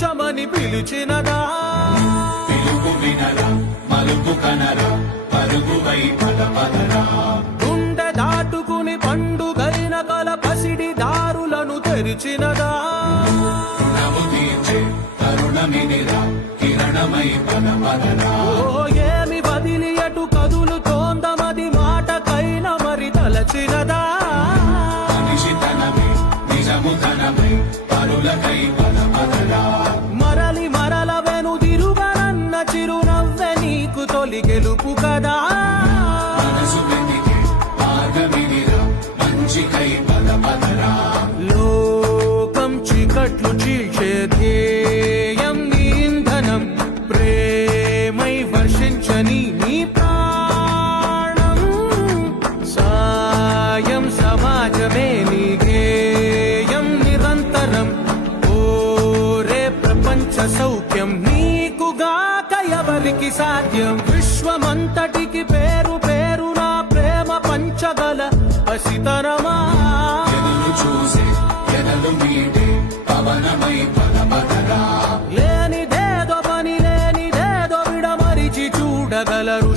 జీవించమని పిలిచినదా పిలుపు వినరా మలుపు కనరా పరుగువై పదపదరా గుండె దాటుకుని పండుగైన కల పసిడి దారులను తెరిచినదా రుణము తీర్చే తరుణమినిరా కిరణమై పదపదరా ఏమి బదిలి అటు కదులుతోందమది మాటకైన మరి తలచినదా మనిషి తనమే నిజము తనమే పరులకై పదపదరా మరలి మరల వెనుదిరుగనన్న చిరునవ్వె నీకు తొలి గెలుపు కదా మనసు వెతికే మార్గమినిరా మంచికై పదపదరా లోకం చీకట్లు చీల్చే ధ్యేయం నీ ఇంధనం ప్రేమై వర్షించని నీ ప్రాణం సాయం సమాజమే నీ గేయం నిరంతరం ఓరే ప్రపంచ సౌఖ్యం నీకుగాక ఎవరికి సాధ్యం విశ్వమంతటికి పేరు పేరు నా ప్రేమ పంచగల పసితరమా ఎదురు చూసే ఎదలు మీటే పవనమై పదపదరా లేనిదేదో పని లేనిదేదో విడమరిచి చూడగలరు